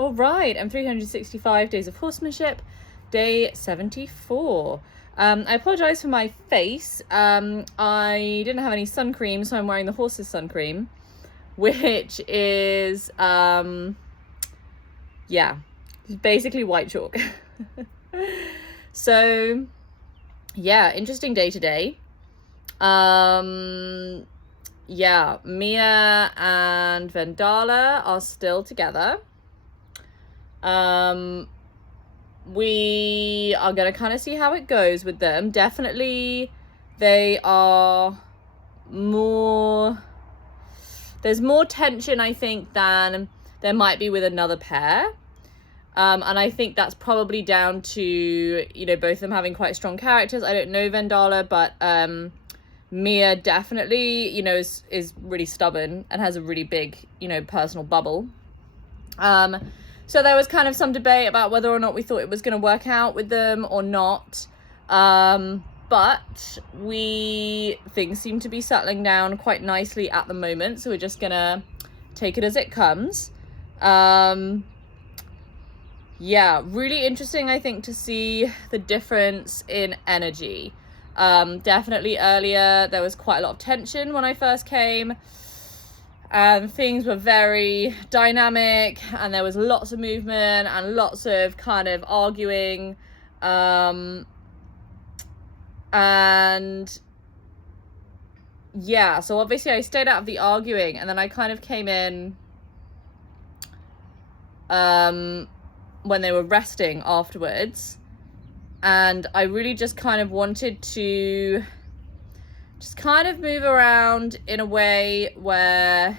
All right, I'm 365 days of horsemanship, day 74. I apologize for my face. I didn't have any sun cream, so I'm wearing the horse's sun cream, which is, basically white chalk. So, yeah, interesting day today. Mia and Vendala are still together. We are going to kind of see how it goes with them. Definitely they are there's more tension, I think, than there might be with another pair. And I think that's probably down to, both of them having quite strong characters. I don't know Vendala, but Mia definitely, is really stubborn and has a really big, personal bubble. So there was kind of some debate about whether or not we thought it was going to work out with them or not. But things seem to be settling down quite nicely at the moment. So we're just going to take it as it comes. Really interesting, I think, to see the difference in energy. Definitely earlier, there was quite a lot of tension when I first came. And things were very dynamic, and there was lots of movement and lots of kind of arguing. So obviously I stayed out of the arguing, and then I kind of came in when they were resting afterwards. And I really just kind of wanted to just kind of move around in a way where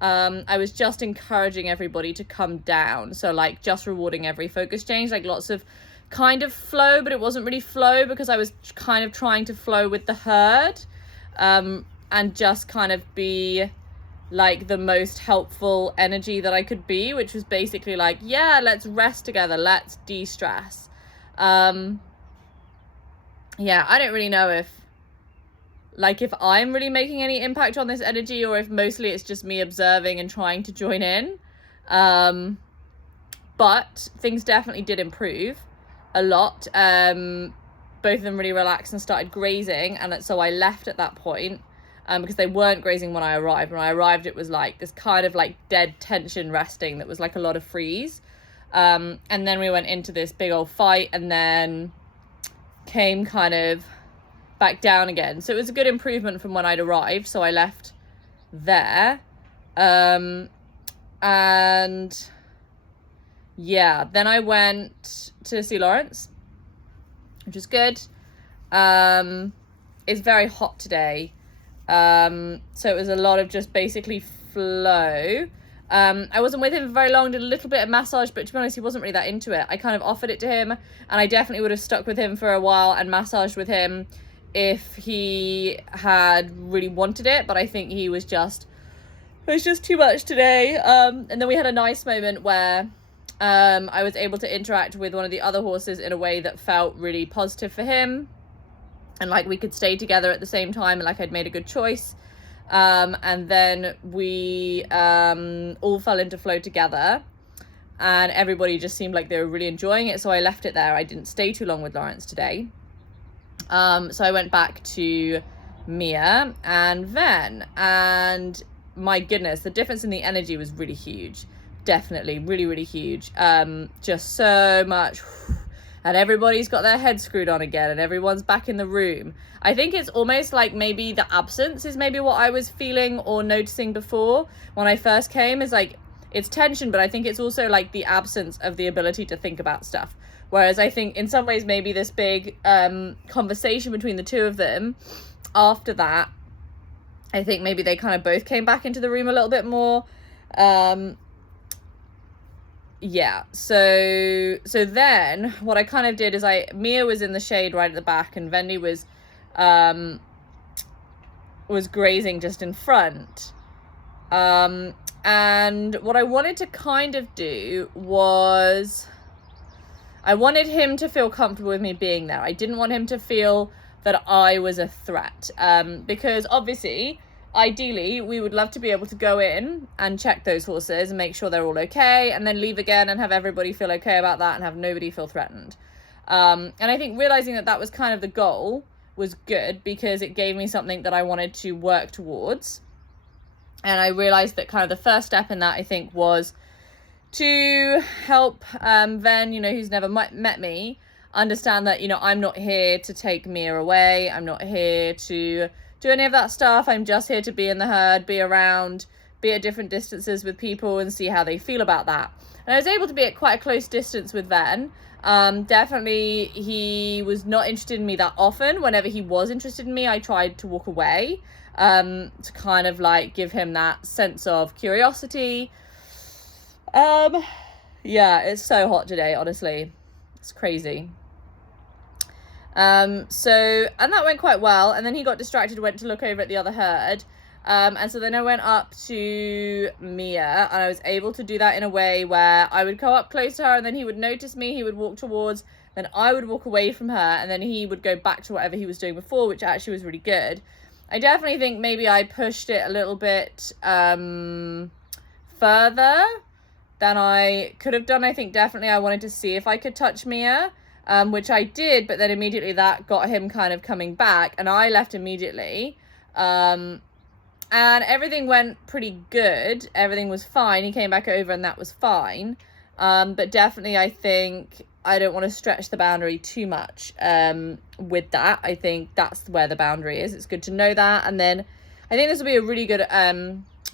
I was just encouraging everybody to come down. So like just rewarding every focus change, like lots of kind of flow, but it wasn't really flow because I was kind of trying to flow with the herd, and just kind of be like the most helpful energy that I could be, which was basically like, yeah, let's rest together, let's de-stress. I don't really know if I'm really making any impact on this energy, or if mostly it's just me observing and trying to join in. But things definitely did improve a lot. Both of them really relaxed and started grazing, and so I left at that point because they weren't grazing when I arrived. When I arrived, it was like this kind of like dead tension resting that was like a lot of freeze. And then we went into this big old fight, and then came kind of back down again. So it was a good improvement from when I'd arrived. So I left there. Then I went to see Lawrence, which was good. It's very hot today. So it was a lot of just basically flow. I wasn't with him for very long, did a little bit of massage, but to be honest, he wasn't really that into it. I kind of offered it to him, and I definitely would have stuck with him for a while and massaged with him if he had really wanted it, but I think it was just too much today. And then we had a nice moment where I was able to interact with one of the other horses in a way that felt really positive for him, and like we could stay together at the same time, and like I'd made a good choice. And then we all fell into flow together, and everybody just seemed like they were really enjoying it, so I left it there. I didn't stay too long with Lawrence today. So I went back to Mia and Ven, and my goodness, the difference in the energy was really huge. Definitely really, really huge. Just so much, and everybody's got their head screwed on again, and everyone's back in the room. I think it's almost like maybe the absence is maybe what I was feeling or noticing before when I first came, is like it's tension, but I think it's also like the absence of the ability to think about stuff. Whereas I think in some ways maybe this big conversation between the two of them, after that, I think maybe they kind of both came back into the room a little bit more. So then what I kind of did is Mia was in the shade right at the back, and Vendi was grazing just in front. And what I wanted to kind of do was I wanted him to feel comfortable with me being there. I didn't want him to feel that I was a threat, because obviously ideally we would love to be able to go in and check those horses and make sure they're all okay, and then leave again and have everybody feel okay about that and have nobody feel threatened. And I think realizing that that was kind of the goal was good, because it gave me something that I wanted to work towards. And I realized that kind of the first step in that, I think, was to help Ven, you know, who's never met me, understand that, you know, I'm not here to take Mia away. I'm not here to do any of that stuff. I'm just here to be in the herd, be around, be at different distances with people and see how they feel about that. And I was able to be at quite a close distance with Ven. Definitely he was not interested in me that often. Whenever he was interested in me, I tried to walk away, to kind of like give him that sense of curiosity. Yeah, it's so hot today, honestly. It's crazy. And that went quite well, and then he got distracted, went to look over at the other herd. And so then I went up to Mia, and I was able to do that in a way where I would go up close to her, and then he would notice me, he would walk towards, then I would walk away from her, and then he would go back to whatever he was doing before, which actually was really good. I definitely think maybe I pushed it a little bit further than I could have done. I think definitely I wanted to see if I could touch Mia, which I did, but then immediately that got him kind of coming back, and I left immediately. And everything went pretty good. Everything was fine. He came back over and that was fine. But definitely I think I don't want to stretch the boundary too much with that. I think that's where the boundary is. It's good to know that. And then I think this will be a really good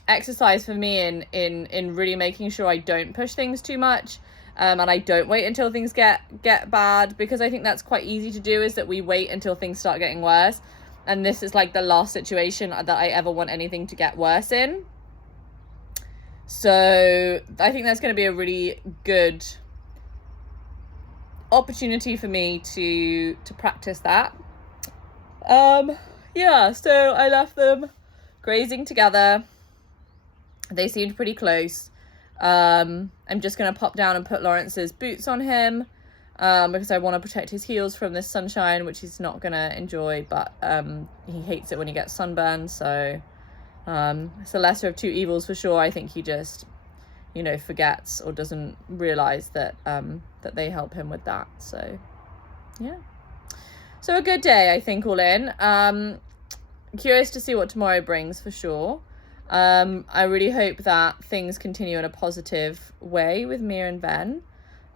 exercise for me in really making sure I don't push things too much. And I don't wait until things get bad, because I think that's quite easy to do, is that we wait until things start getting worse. And this is like the last situation that I ever want anything to get worse in. So I think that's going to be a really good opportunity for me to practice that. Yeah, so I left them grazing together. They seemed pretty close. I'm just going to pop down and put Lawrence's boots on him, because I want to protect his heels from this sunshine, which he's not going to enjoy, but he hates it when he gets sunburned. So it's the lesser of two evils for sure. I think he just, you know, forgets or doesn't realize that that they help him with that. So yeah, so a good day, I think, all in. Curious to see what tomorrow brings, for sure. I really hope that things continue in a positive way with Mia and Ven,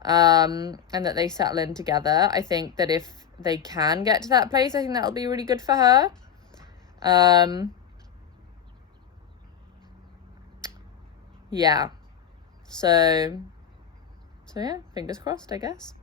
and that they settle in together. I think that if they can get to that place, I think that'll be really good for her. Yeah, so yeah, fingers crossed, I guess.